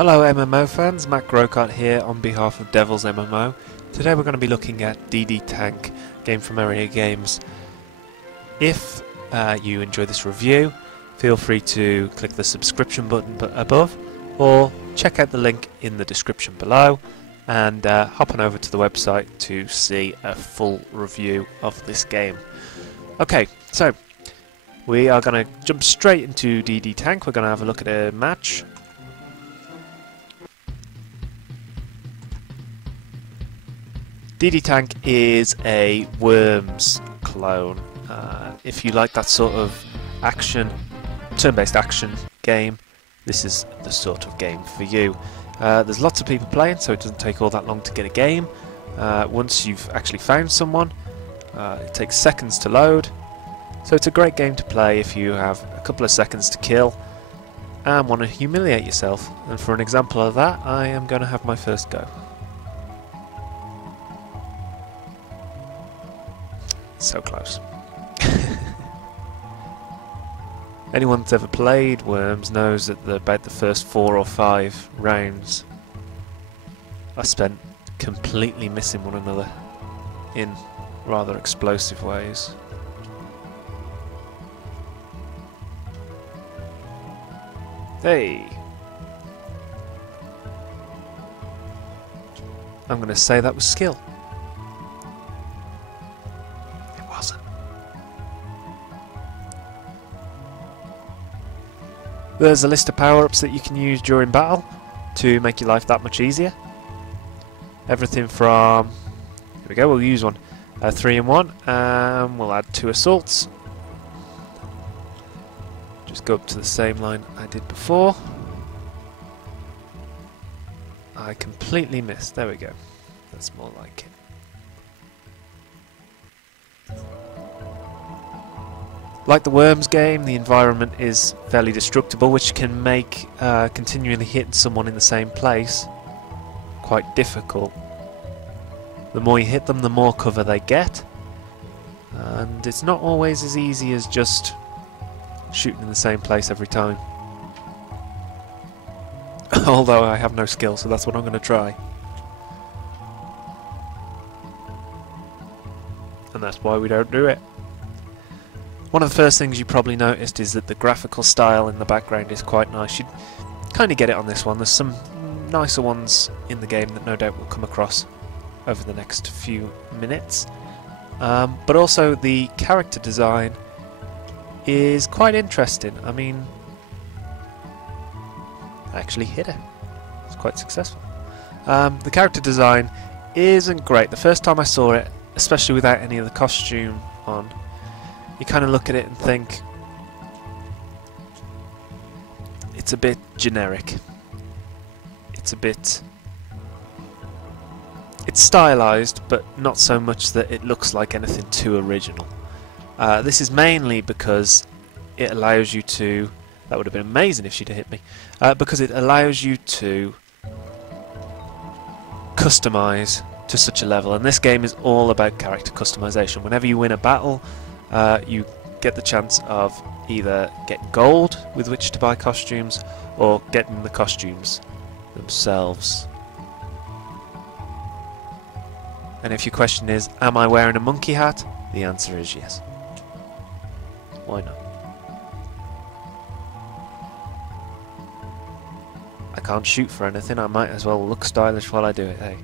Hello MMO fans, Matt Grocott here on behalf of Devil's MMO. Today we're going to be looking at DDTank, game from Aeria Games. If you enjoy this review, feel free to click the subscription button above, or check out the link in the description below, and hop on over to the website to see a full review of this game. Okay, so we are going to jump straight into DDTank. We're going to have a look at a match. DDTank is a Worms clone. If you like that sort of action, turn-based action game, this is the sort of game for you. There's lots of people playing, so it doesn't take all that long to get a game. Once you've actually found someone, it takes seconds to load. So it's a great game to play if you have a couple of seconds to kill and want to humiliate yourself. And for an example of that, I am going to have my first go. So close. Anyone that's ever played Worms knows that about the first 4 or 5 rounds I spent completely missing one another in rather explosive ways. Hey! I'm going to say that was skill. There's a list of power-ups that you can use during battle to make your life that much easier. Everything from, here we go, we'll use one, 3 in 1, and we'll add 2 assaults. Just go up to the same line I did before. I completely missed, there we go, that's more like it. Like the Worms game, the environment is fairly destructible, which can make continually hitting someone in the same place quite difficult. The more you hit them, the more cover they get, and it's not always as easy as just shooting in the same place every time. Although I have no skill, so that's what I'm going to try. And that's why we don't do it. One of the first things you probably noticed is that the graphical style in the background is quite nice. You kind of get it on this one. There's some nicer ones in the game that no doubt will come across over the next few minutes. But also the character design is quite interesting. I mean, I actually hit it. It's quite successful. The character design isn't great. The first time I saw it, especially without any of the costume on, you kind of look at it and think it's a bit generic. It's stylized, but not so much that it looks like anything too original. This is mainly because it allows you to, that would have been amazing if she'd have hit me, because it allows you to customize to such a level, and this game is all about character customization. Whenever you win a battle, you get the chance of either getting gold with which to buy costumes or getting the costumes themselves. And if your question is, am I wearing a monkey hat? The answer is yes. Why not? I can't shoot for anything, I might as well look stylish while I do it, hey?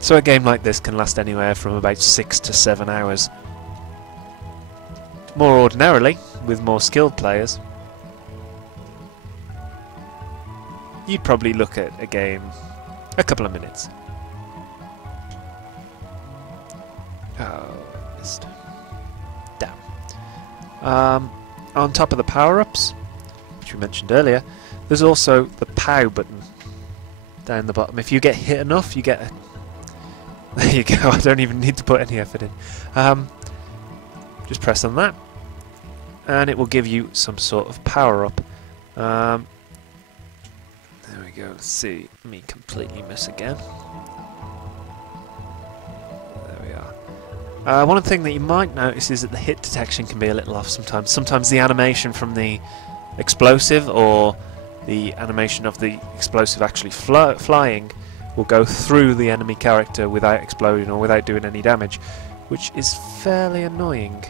So a game like this can last anywhere from about 6 to 7 hours. More ordinarily, with more skilled players, you'd probably look at a game a couple of minutes. Oh, I missed. Damn. On top of the power-ups, which we mentioned earlier, there's also the POW button down the bottom. If you get hit enough, you get a... There you go, I don't even need to put any effort in. Just press on that, and it will give you some sort of power-up. There we go, let's see me completely miss again. There we are. One thing that you might notice is that the hit detection can be a little off sometimes. Sometimes the animation from the explosive or the animation of the explosive actually flying will go through the enemy character without exploding or without doing any damage, which is fairly annoying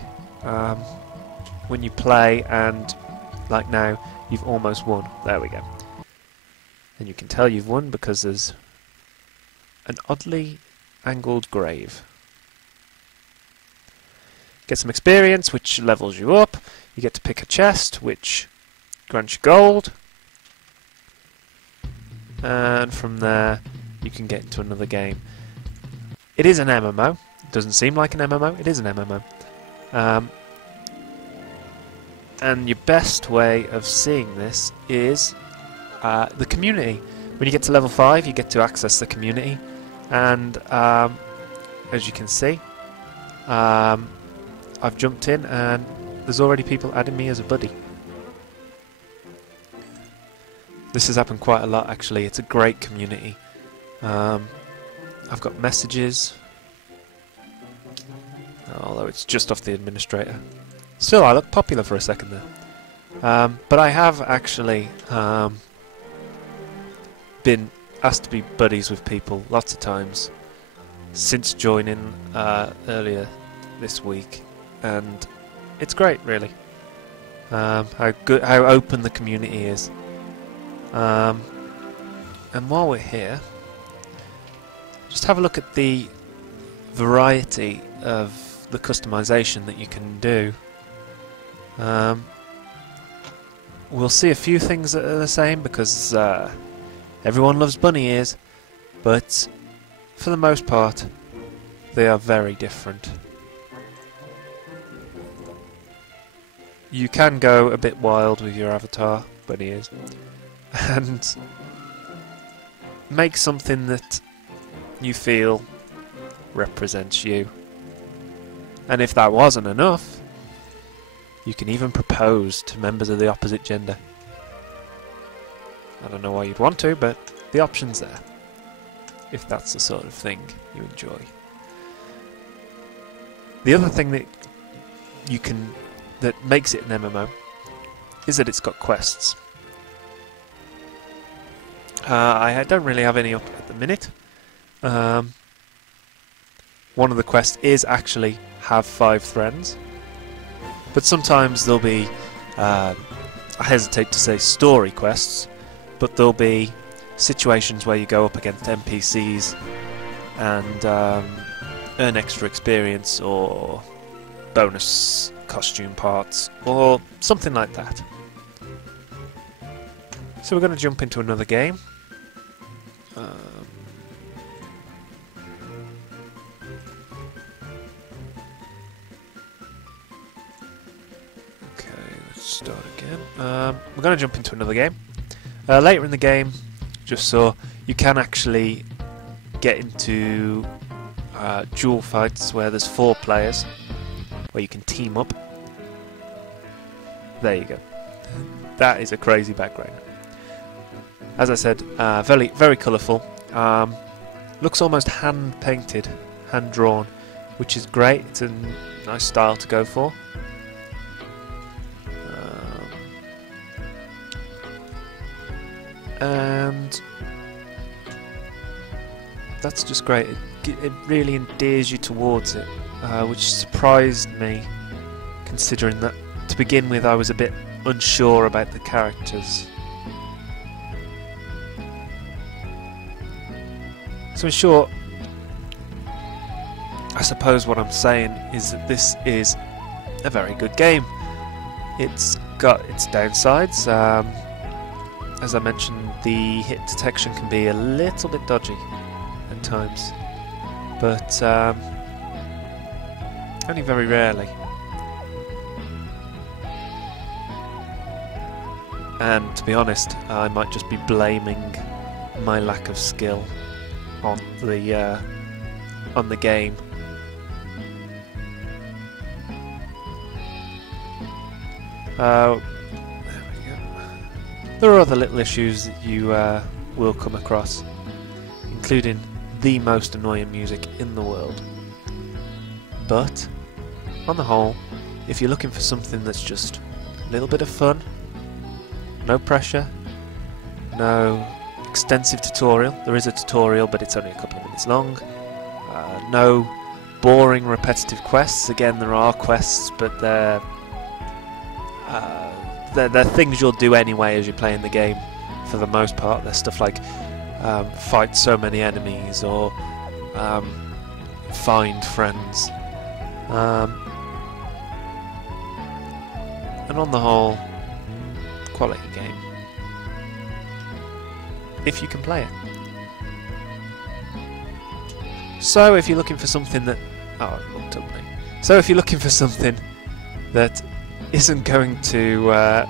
when you play and, like now, you've almost won. There we go. And you can tell you've won because there's an oddly angled grave. Get some experience, which levels you up. You get to pick a chest, which grants you gold. And from there, you can get into another game. It is an MMO. It doesn't seem like an MMO. It is an MMO. And your best way of seeing this is the community. When you get to level 5, you get to access the community. And as you can see, I've jumped in and there's already people adding me as a buddy. This has happened quite a lot actually. It's a great community. I've got messages, although it's just off the administrator. Still, I look popular for a second there. But I have actually been asked to be buddies with people lots of times since joining earlier this week, and it's great, really. How open the community is. And while we're here, just have a look at the variety of the customization that you can do. We'll see a few things that are the same because everyone loves bunny ears, but for the most part they are very different. You can go a bit wild with your avatar, bunny ears, and make something that you feel represents you. And if that wasn't enough, you can even propose to members of the opposite gender. I don't know why you'd want to, but the option's there, if that's the sort of thing you enjoy. The other thing that you can that makes it an MMO is that it's got quests. I don't really have any up at the minute. One of the quests is actually have 5 friends, but sometimes there'll be, I hesitate to say story quests, but there'll be situations where you go up against NPCs and earn extra experience or bonus costume parts or something like that. So we're going to jump into another game. Okay, let's start again. We're going to jump into another game. Later in the game, just so you can actually get into duel fights where there's 4 players, where you can team up. There you go. That is a crazy background. As I said, very, very colourful. Looks almost hand-painted, hand-drawn, which is great. It's a nice style to go for. And that's just great. It really endears you towards it, which surprised me, considering that to begin with I was a bit unsure about the characters. So in short, I suppose what I'm saying is that this is a very good game. It's got its downsides. As I mentioned, the hit detection can be a little bit dodgy at times, but only very rarely. And to be honest, I might just be blaming my lack of skill on the game. There we go. There are other little issues that you will come across, including the most annoying music in the world. but on the whole, if you're looking for something that's just a little bit of fun, no pressure, no extensive tutorial. There is a tutorial, but it's only a couple of minutes long. No boring repetitive quests. Again, there are quests, but they're things you'll do anyway as you're playing the game for the most part. There's stuff like fight so many enemies or find friends. And on the whole, quality game. If you can play it. So if you're looking for something that... Oh, it looked up me. So if you're looking for something that isn't going to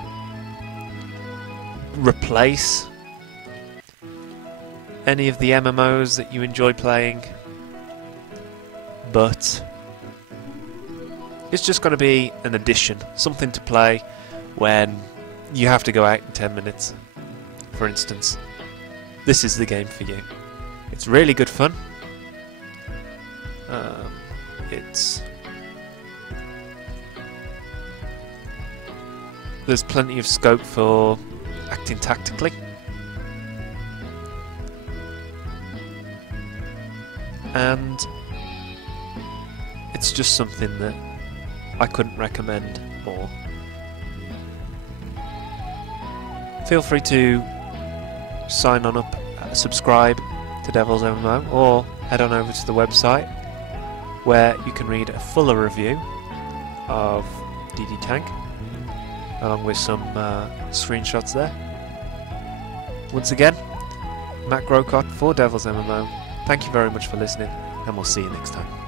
replace any of the MMOs that you enjoy playing, but it's just going to be an addition, something to play when you have to go out in 10 minutes, for instance, this is the game for you. It's really good fun. There's plenty of scope for acting tactically. And it's just something that I couldn't recommend more. Feel free to sign on up, subscribe to Devil's MMO, or head on over to the website where you can read a fuller review of DDTank along with some screenshots there. Once again, Matt Grocott for Devil's MMO. Thank you very much for listening, and we'll see you next time.